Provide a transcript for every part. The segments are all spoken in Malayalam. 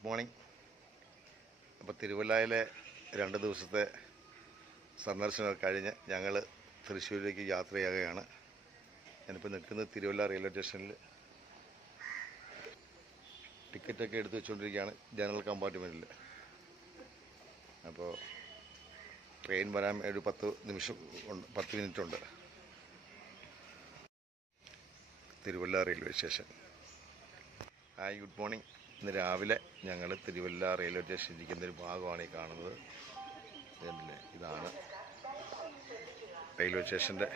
Good morning. അപ്പോൾ തിരുവല്ലയിലെ രണ്ട് ദിവസത്തെ സന്ദർശനം കഴിഞ്ഞ് ഞങ്ങൾ തൃശ്ശൂരിലേക്ക് യാത്രയാകുകയാണ്. ഞാനിപ്പോൾ നിൽക്കുന്നത് തിരുവല്ല റെയിൽവേ സ്റ്റേഷനിൽ ടിക്കറ്റൊക്കെ എടുത്തു വെച്ചുകൊണ്ടിരിക്കുകയാണ് ജനറൽ കമ്പാർട്ട്മെന്റിൽ അപ്പോൾ ട്രെയിൻ വരാൻ ഒരു പത്ത് നിമിഷം ഉണ്ട് പത്ത് മിനിറ്റ് ഉണ്ട് Thiruvalla railway station hi good morning ഇന്ന് രാവിലെ ഞങ്ങൾ തിരുവല്ല റെയിൽവേ സ്റ്റേഷനിൽ ഇരിക്കുന്ന ഒരു ഭാഗമാണ് ഈ കാണുന്നത്. ഇതല്ലേ ഇതാണ് റെയിൽവേ സ്റ്റേഷന്റെ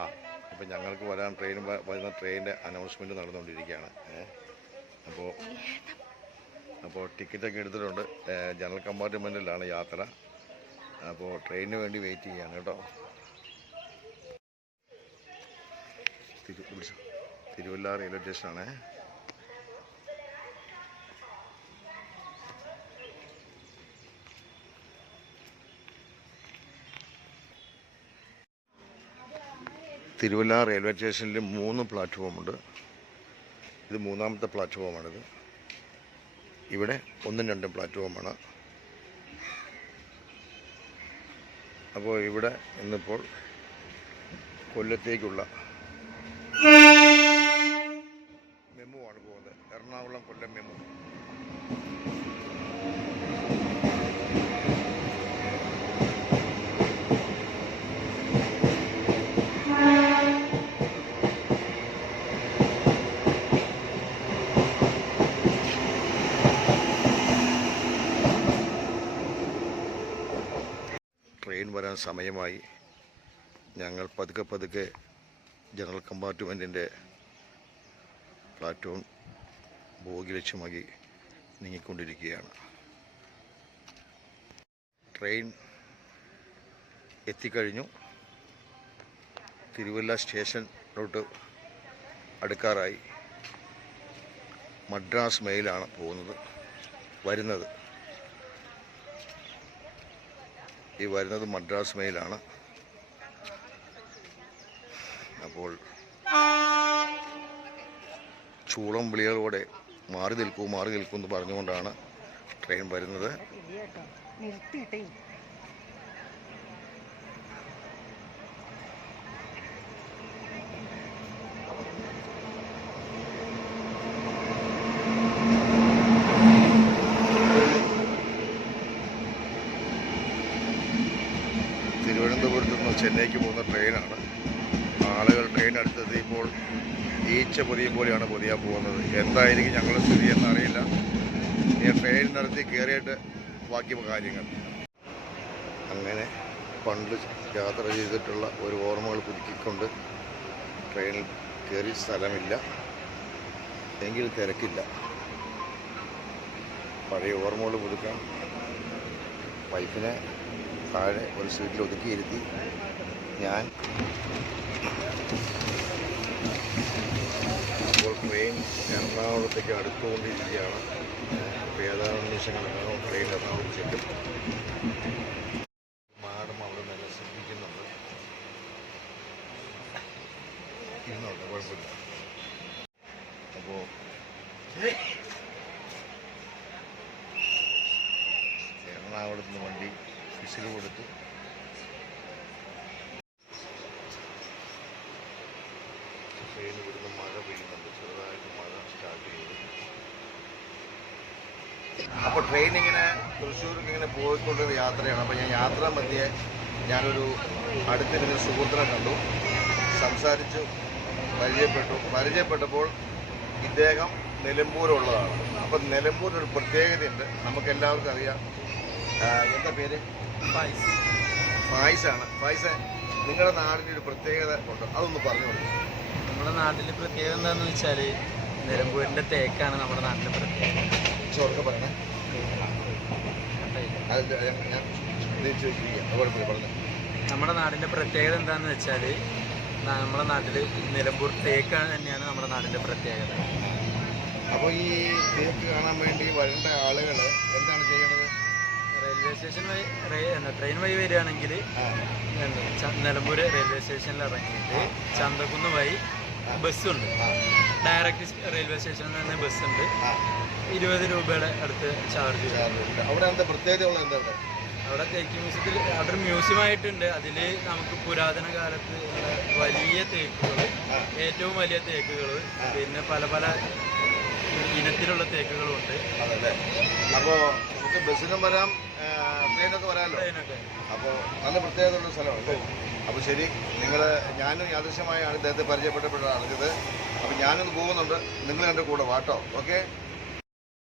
ആ അപ്പം ഞങ്ങൾക്ക് വരാൻ ട്രെയിൻ വരുന്ന ട്രെയിനിന്റെ അനൗൺസ്മെന്റ് നടന്നുകൊണ്ടിരിക്കുകയാണ്. അപ്പോൾ അപ്പോൾ ടിക്കറ്റൊക്കെ എടുത്തിട്ടുണ്ട്. ജനറൽ കമ്പാർട്ട്മെന്റിലാണ് യാത്ര. അപ്പോൾ ട്രെയിനിന് വേണ്ടി വെയിറ്റ് ചെയ്യുകയാണ് കേട്ടോ. തിരു തിരുവല്ല റെയിൽവേ സ്റ്റേഷനാണേ. തിരുവല്ല റെയിൽവേ സ്റ്റേഷനിൽ മൂന്ന് പ്ലാറ്റ്ഫോമുണ്ട്. ഇത് മൂന്നാമത്തെ പ്ലാറ്റ്ഫോമാണിത്. ഇവിടെ ഒന്നും രണ്ടും പ്ലാറ്റ്ഫോമാണ്. അപ്പോൾ ഇവിടെ ഇന്നിപ്പോൾ കൊല്ലത്തേക്കുള്ള മെമു ആണ് പോകുന്നത്. എറണാകുളം കൊല്ലം മെമു. വരാൻ സമയമായി. ഞങ്ങൾ പതുക്കെ പതുക്കെ ജനറൽ കമ്പാർട്ട്മെന്റിന്റെ പ്ലാറ്റ്ഫോം ബോഗി ലക്ഷ്യമാക്കി നീങ്ങിക്കൊണ്ടിരിക്കുകയാണ്. ട്രെയിൻ എത്തിക്കഴിഞ്ഞു. തിരുവല്ല സ്റ്റേഷനിലോട്ട് അടുക്കാറായി. മദ്രാസ് മെയിലാണ് പോകുന്നത് വരുന്നത്. ഈ വരുന്നത് മദ്രാസ് മെയിലാണ്. അപ്പോൾ ചൂളം വിളികളോടെ മാറി നിൽക്കൂ മാറി നിൽക്കൂ എന്ന് പറഞ്ഞുകൊണ്ടാണ് ട്രെയിൻ വരുന്നത്. ചെന്നൈക്ക് പോകുന്ന ട്രെയിനാണ്. ആളുകൾ ട്രെയിൻ അടുത്തത് ഇപ്പോൾ ഈച്ച പൊതിയും പോലെയാണ് പൊതിയാൻ പോകുന്നത്. എന്തായിരിക്കും ഞങ്ങളുടെ സ്ഥിതി എന്നറിയില്ല. ഈ ട്രെയിൻ നടത്തി കയറിയിട്ട് ബാക്കി കാര്യങ്ങൾ. അങ്ങനെ പണ്ട് യാത്ര ചെയ്തിട്ടുള്ള ഒരു ഓർമ്മകൾ പുതുക്കിക്കൊണ്ട് ട്രെയിനിൽ കയറി സ്ഥലമില്ല. എങ്കിൽ തിരക്കില്ല. പഴയ ഓർമ്മകൾ പുതുക്കാൻ വൈഫിനെ താഴെ ഒരു സീറ്റിൽ ഒതുക്കിയിരുത്തി ഞാൻ ഇപ്പോൾ ട്രെയിൻ എറണാകുളത്തേക്ക് അടുത്തുകൊണ്ടിരിക്കുകയാണ്. ഇപ്പോൾ ഏതാനും നിമിഷങ്ങളാണ് ട്രെയിൻ എറണാകുളം ചെല്ലും. മാഡം അവിടെ നിന്ന് ശ്രദ്ധിക്കുന്നുണ്ട്. ഇരുന്നുണ്ട് കുഴപ്പമില്ല. അപ്പോൾ എറണാകുളത്ത് നിന്ന് വണ്ടി ഫിസിൽ കൊടുത്തു. ട്രെയിൻ ഇവിടുന്ന് മഴ പെയ്യുന്നുണ്ട്. ചെറുതായിട്ട് മഴ സ്റ്റാർട്ട് ചെയ്തു. അപ്പോൾ ട്രെയിൻ ഇങ്ങനെ തൃശ്ശൂർക്ക് ഇങ്ങനെ പോയിക്കൊണ്ടൊരു യാത്രയാണ്. അപ്പോൾ ഞാൻ യാത്രാ മധ്യേ ഞാനൊരു അടുത്തിരുന്ന സുഹൃത്തിനെ കണ്ടു. സംസാരിച്ചു പരിചയപ്പെട്ടു. പരിചയപ്പെട്ടപ്പോൾ ഇദ്ദേഹം നിലമ്പൂരുള്ളതാണ്. അപ്പം നിലമ്പൂരിനൊരു പ്രത്യേകതയുണ്ട്. നമുക്ക് എല്ലാവർക്കും അറിയാം. എന്താ പേര്? ഫായിസാണ് ഫൈസ് നിങ്ങളുടെ നാടിന്റെ ഒരു പ്രത്യേകത ഉണ്ട്? അതൊന്ന് പറഞ്ഞു കൊടുക്കും. നമ്മുടെ നാട്ടിലെ പ്രത്യേകത എന്താണെന്ന് വെച്ചാൽ നിലമ്പൂരിന്റെ തേക്കാണ് നമ്മുടെ നാട്ടിലെ പ്രത്യേകത. ചോർക്ക് പറയണേ. നമ്മുടെ നാടിന്റെ പ്രത്യേകത എന്താന്ന് വെച്ചാൽ നമ്മുടെ നാട്ടിൽ നിലമ്പൂർ തേക്കാണ് തന്നെയാണ് നമ്മുടെ നാടിന്റെ പ്രത്യേകത. അപ്പോൾ ഈ തേക്ക് കാണാൻ വേണ്ടി വരേണ്ട ആളുകൾ എന്താണ് ചെയ്യേണ്ടത്? റെയിൽവേ സ്റ്റേഷൻ വഴി ട്രെയിൻ വഴി വരികയാണെങ്കിൽ നിലമ്പൂർ റെയിൽവേ സ്റ്റേഷനിൽ ഇറങ്ങിയിട്ട് ചന്തക്കുന്ന് വഴി ബസ്സുണ്ട്. ഡയറക്റ്റ് റെയിൽവേ സ്റ്റേഷനിൽ നിന്ന് ബസ്സുണ്ട്. ഇരുപത് രൂപയുടെ അടുത്ത് ചാർജ് അവിടെ എന്താ എന്താ അവിടെ? തേക്ക് മ്യൂസിയത്തിൽ അവിടെ ഒരു മ്യൂസിയം ആയിട്ടുണ്ട് അതിൽ നമുക്ക് പുരാതന കാലത്ത് വലിയ തേക്കുകൾ ഏറ്റവും വലിയ തേക്കുകൾ പിന്നെ പല പല ഇനത്തിലുള്ള തേക്കുകളും ഉണ്ട് അതല്ലേ അപ്പോൾ നമുക്ക് ബസ്സിനും വരാം. ട്രെയിനൊക്കെ വരാമല്ലോ അപ്പോൾ നല്ല പ്രത്യേകതയുള്ള സ്ഥലമാണ് അപ്പോൾ ശരി നിങ്ങൾ ഞാനും യാദൃശ്യമായാണ് ഇദ്ദേഹത്തെ പരിചയപ്പെട്ടപ്പോഴാണ് അറിഞ്ഞത് അപ്പോൾ ഞാനൊന്ന് പോകുന്നുണ്ട്. നിങ്ങൾ എന്റെ കൂടെ വാട്ടോ ഓക്കെ?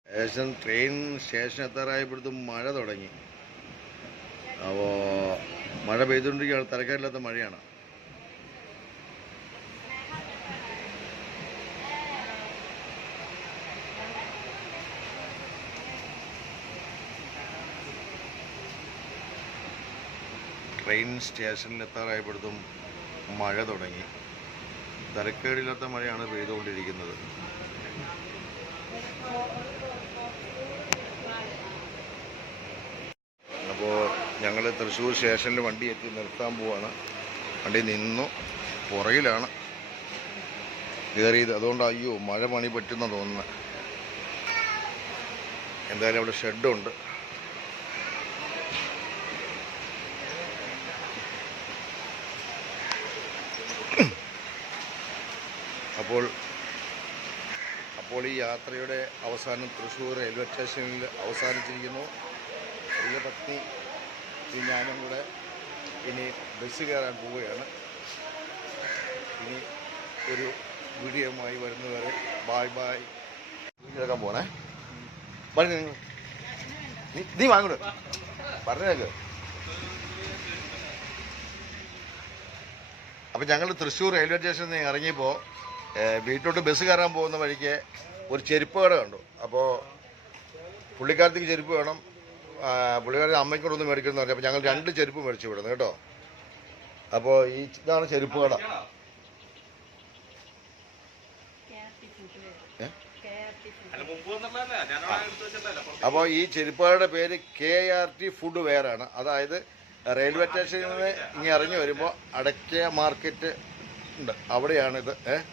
ഏകദേശം ട്രെയിൻ സ്റ്റേഷൻ എത്താറായപ്പോഴത്തും മഴ തുടങ്ങി. അപ്പോൾ മഴ പെയ്തുകൊണ്ടിരിക്കുകയാണ്. തിരക്കാരില്ലാത്ത മഴയാണ്. ട്രെയിൻ സ്റ്റേഷനിൽ എത്താറായപ്പോഴത്തും മഴ തുടങ്ങി. തരക്കേടില്ലാത്ത മഴയാണ് പെയ്തുകൊണ്ടിരിക്കുന്നത്. അപ്പോൾ ഞങ്ങൾ തൃശ്ശൂർ സ്റ്റേഷനിൽ വണ്ടി എത്തി നിർത്താൻ പോവാണ്. വണ്ടി നിന്നു. പുറകിലാണ്. കയറിയത് അതുകൊണ്ട് അയ്യോ മഴ പണി പറ്റുന്ന തോന്നുന്നത് എന്തായാലും അവിടെ ഷെഡുണ്ട്. അപ്പോൾ അപ്പോൾ ഈ യാത്രയുടെ അവസാനം തൃശ്ശൂർ റെയിൽവേ സ്റ്റേഷനിൽ അവസാനിച്ചിരിക്കുന്നു. പ്രിയപത്നി ഞാനും കൂടെ ഇനി ബസ് കയറാൻ പോവുകയാണ്. ഇനി ഒരു വീഡിയോയുമായി വരുന്നവരെ ബായ് ബായ് കേൾക്കാൻ പോണേ? പറഞ്ഞു നിങ്ങൾ നീ പറഞ്ഞു പറഞ്ഞേക്ക് അപ്പം ഞങ്ങൾ തൃശ്ശൂർ റെയിൽവേ സ്റ്റേഷനിൽ നിന്ന് ഇറങ്ങിയപ്പോൾ വീട്ടിലോട്ട് ബസ് കയറാൻ പോകുന്ന വഴിക്ക് ഒരു ചെരുപ്പ് കട കണ്ടു. അപ്പോൾ പുള്ളിക്കാരത്തേക്ക് ചെരുപ്പ് വേണം. ആ, പുള്ളിക്കാരന്റെ അമ്മയ്ക്കൂടൊന്ന് മേടിക്കണം പറഞ്ഞു. അപ്പോൾ ഞങ്ങൾ രണ്ട് ചെരുപ്പ് മേടിച്ചു വിടുന്നു കേട്ടോ. അപ്പോൾ ഈ ഇതാണ് ചെരുപ്പ് കട? അപ്പോൾ ഈ ചെരുപ്പുകാരുടെ പേര് K R T footwear ആണ് അതായത് റെയിൽവേ സ്റ്റേഷനിൽ നിന്ന് ഇങ്ങനെ ഇറങ്ങി വരുമ്പോൾ അടയ്ക്ക മാർക്കറ്റ് ഉണ്ട്. അവിടെയാണിത്. ഏഹ്